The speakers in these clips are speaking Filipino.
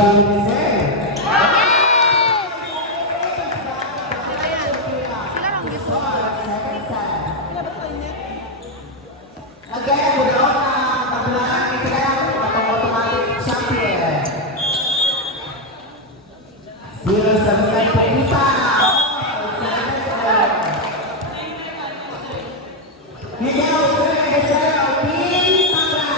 Again, mula na paglalaan ni sila ang automatic champion. Sila sa mga pagkita. Miguel Ferguson, Pintana.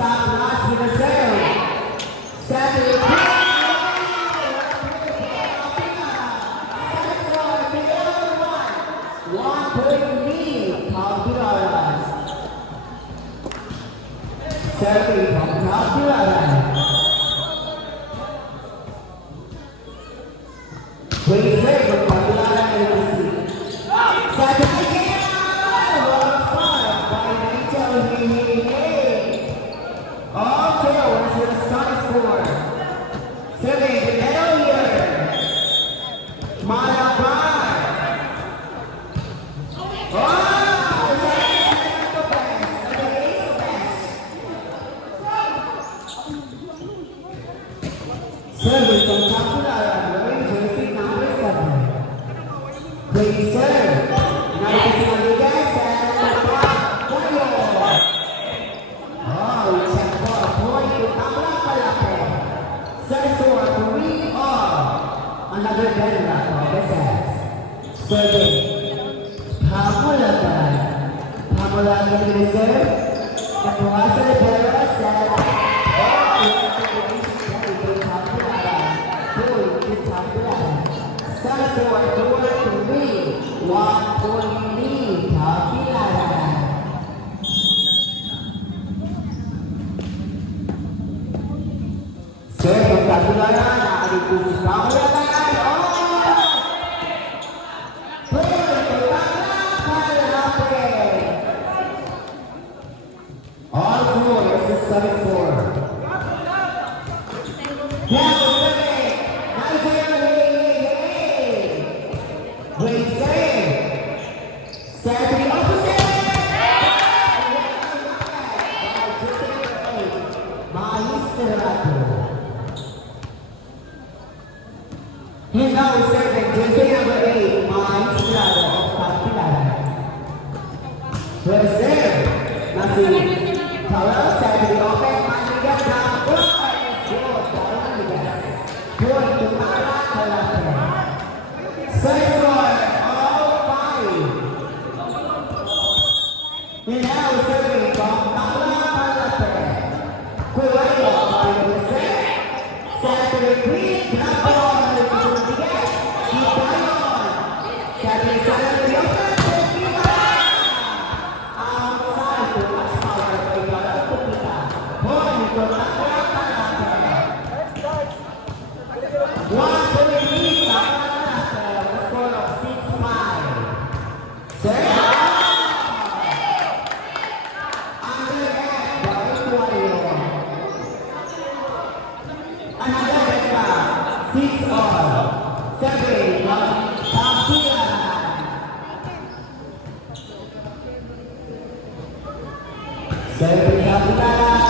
Sablas Minaseo. Samuel Serving from Calculator. Wait, from Calculator ABC. Saturday game! One five by Nigel Hihihih. Okay, where's the starting score? Serving the middle here. Malabar. Serving from Calculator, wearing jersey number 7. Great serve. Now you see Rodriguez and Pollo. Oh, check for a point to Tamla Kalate. Serve for 3-all. Another Denra for the set. Serving. Pamulagan. Pamulagan with the serve. And Puasa de Denra set. All four versus 7-4. Great save. Stand to the opposite. Maestro. He now is serving jersey number 8, Maestro of Calculator. First save. Nasi Tawel stand to the open. Manligas na good. Good to Mara Kalate. Save for all 5. He now is serving from Mara Kalate. Kuwayo by the set. Set to the green. Grab ball. Keep on. Set to the center of the open. Outside to much power by Garal Kupita. Point to Mara Kalate. One to the lead. Score of 6-5. Serve. Underhand by Kuwayo. Another Denra. 6-all. Serving from Calculator. Serving Calculator.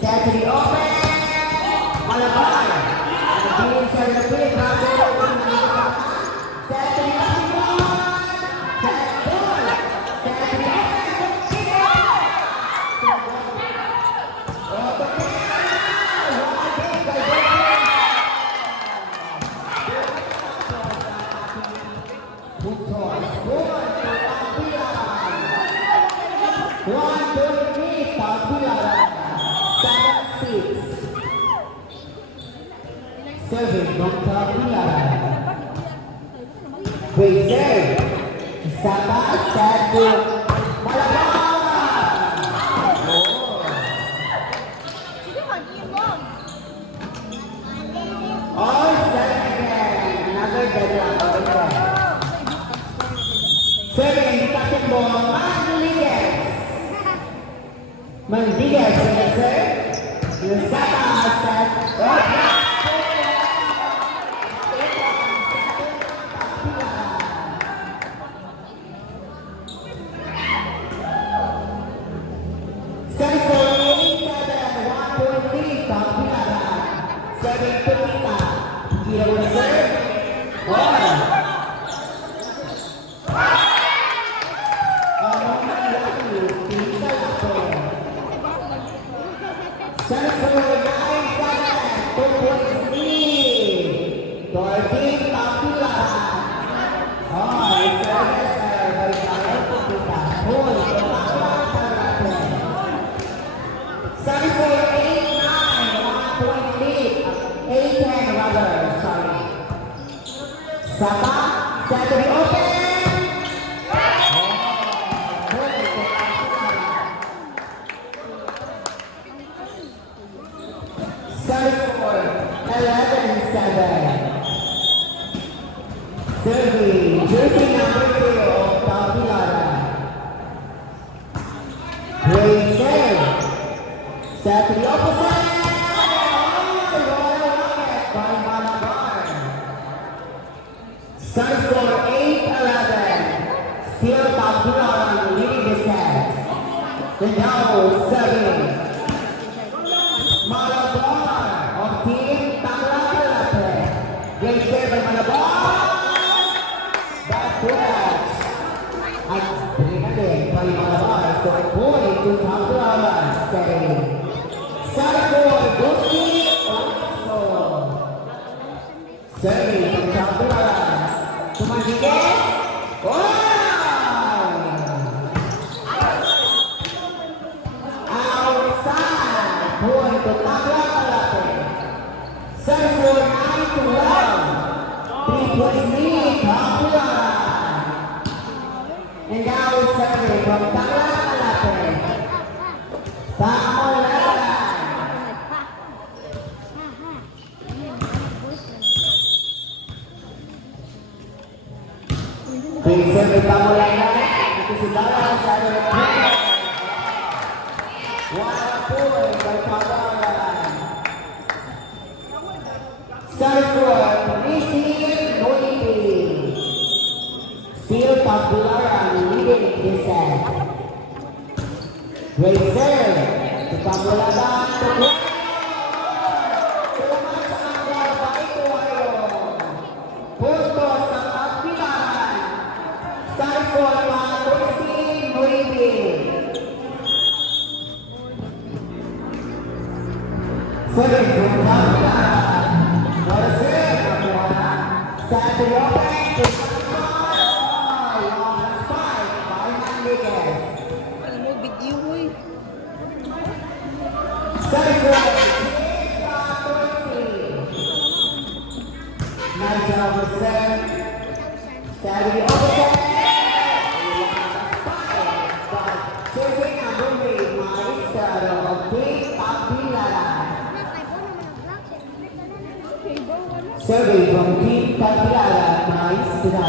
Set to the open. Malabar. And being served the play. Set to the open one. Set ball. Set to the open. Good toss. Good to Calculator. 1-3 Calculator. 7-6. Serving from Calculator. Great serve. Saba set to Malabar. All set again. Another Denra. Serving touching ball. Mandiguez in the serve. Saba set. Set for Pepita. Kilo reserve. Or. Service for 9-7. 2.3. Dorothy Tapula. Oh, it's service by Kilo Pepita. Hold. Service for 8-9. 1.8. 8-10 rather. Sorry. Sapa. Set to be open. Service for 11-7. Serving, jersey number 2 of Tapilara. Great save. Set to the opposite. Oh, Royal Rocket by Malabar. Service for 8-11. Still Tapilara leading the set. And now serving. Malabar of Team Tanglapalate. Great save by Malabar. Back to match. At bringan din by Malabar. So a point to Tanglapalate. Setting. Serving for Gusti Oso. Serving from Tanglapalate. Tumagigit. Oh! Point to Tanglapalate. Service for 9-1. 3-point lead, Tapilara. And now serving from Tanglapalate. Tamularan. Big serving Tamularan. Ito si Dara sa serving. One point by Tamularan. Service for Nisin Noiti. Still Tamularan leading this set. Great serve to Tamularan. Tumas ang babae ko ngayon. Puntos ng Tamularan. Service for Nisin Noiti. Serving from Tamularan. What a serve, Tamularan. Set to the open. To Tamularan. On a spike by Manliguez. Serving for nice job with serve. Set to the open. Serving number 3, Maestro of Team Tapilara. Serving from Team Tapilara, Maestro.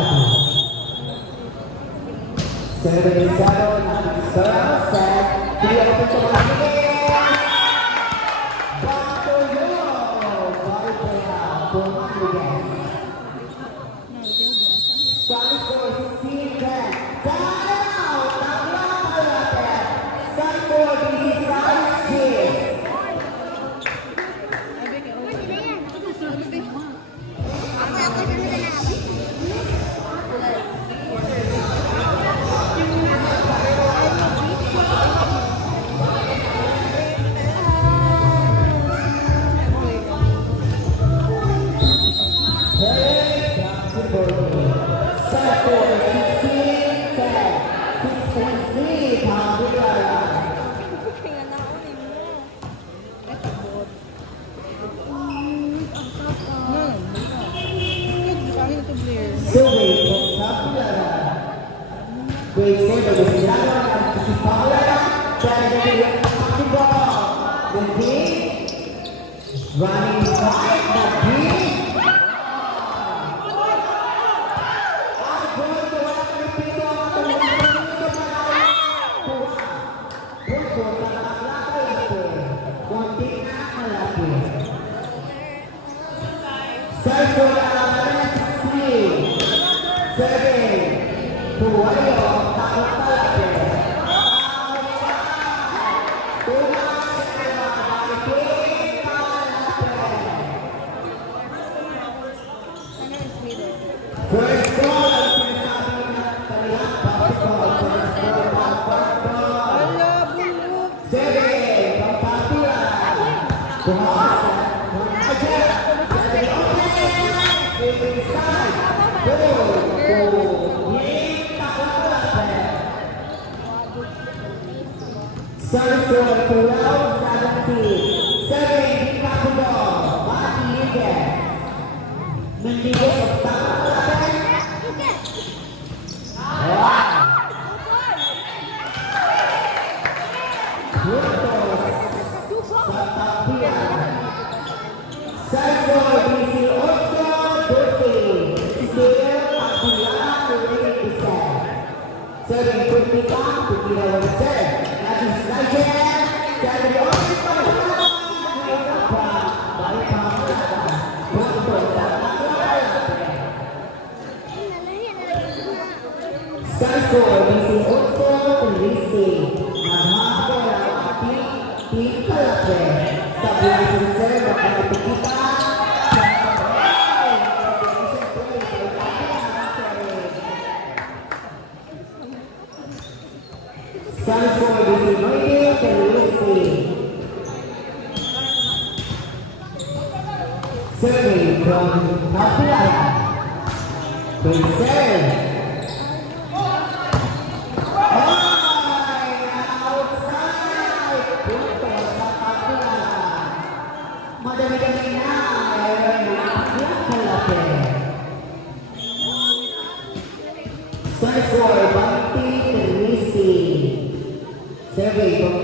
Serving 7, Maestro, set. 3 open to Manliguez. Back to you. Ball play out to Manliguez. Service for 16-10. Down, Tanglapalate. Service for the South Kids. Service for 12-17. Serving Capital. Mati Liga. Mendigos of Taman. Wow. Puntos sa Tapian. Service for BC Otto Duty. Still Tapian ready to serve. Serving Puntika. Puntika will serve. That is Niger. Serving Otto Duty. Balik Pampanga. Puntos sa Tapian. Santo BC Otto Duty. Nagmamahal ang ating team kalapit. Sa buhay sincere na pagkakita sa Santo BC Otto Duty. Serving from Tapian. Preserve. Madami-dami na Search for Banti Terisi. Survey from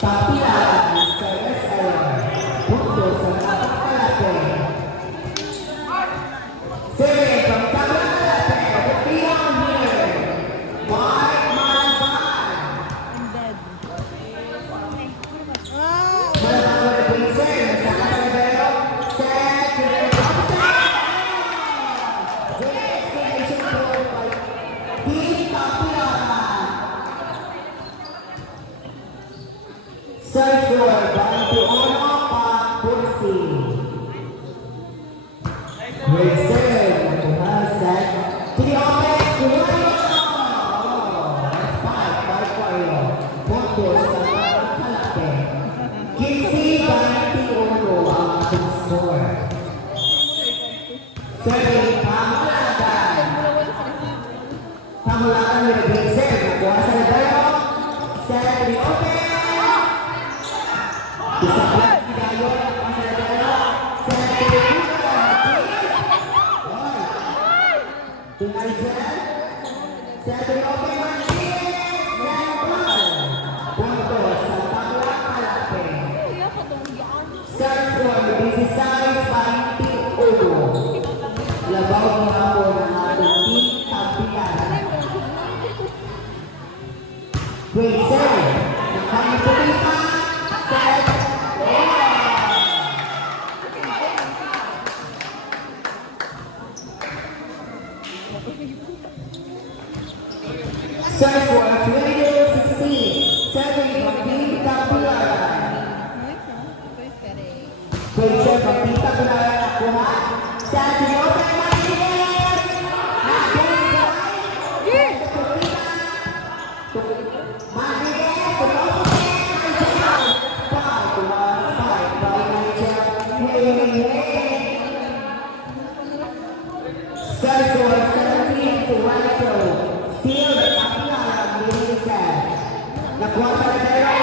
Tapian Service Error. Punto sa Tapian. Survey from Tapian. The beyond here. Mike Malaban. Malaban the Princess. Search for Bantu Ono Pursi. Reserve Tuhasan. Triope Kuwayo. Five Kuwayo. Punto sa Kalate. Kinsi Bantu Ono ang ating score. Serving Pamulagan. Pamulagan with a reserve. Nakuha sa Rebelo. Serving Triope. Bisa buat video masalah tinggal jalan saya terima kasih untuk sampai kalate search for this size Banti Udo labaw nga po ng ating team Tapian grade 7 nakaya pumita Search for 2016. Serving from Team Tapian. Picture from Team Tapian nakuha. Sa Triope Martinez. Martinez. Search for 17 to Rancho. Still the Tapian Militar. Nakuha sa Rebelo.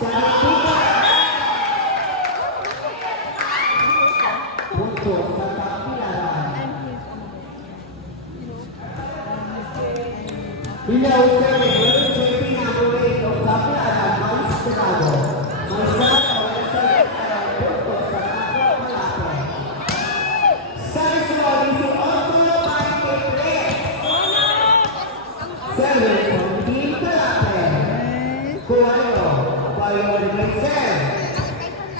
Sa Pika. Punto sa Tapian. Ilaw sa Rebelo. JP na muli ng Tapian. Malis Senado. Malis Senado. Punto sa Tapian. Search for BC Otto Duty. Serving from Team Kalate. Kuwayo. Kuwayo the Princess.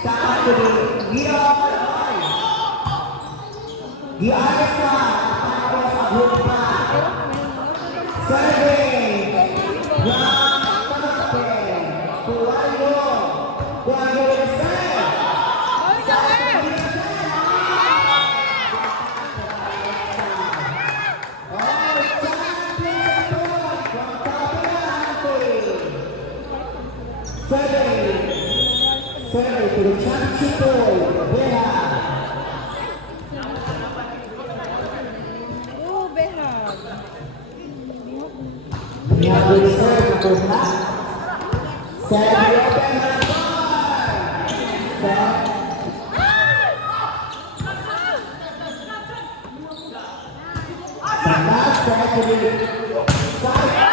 Sa ating Giaoy. Giaisa. Tapos Agumpa. Serving from Kalate. Kuwayo. Kuwayo the Princess. Survey to the championship boy, Beha. Oh, Behab. Beha will serve the Century open, Malabon! Set. Sa last century, 5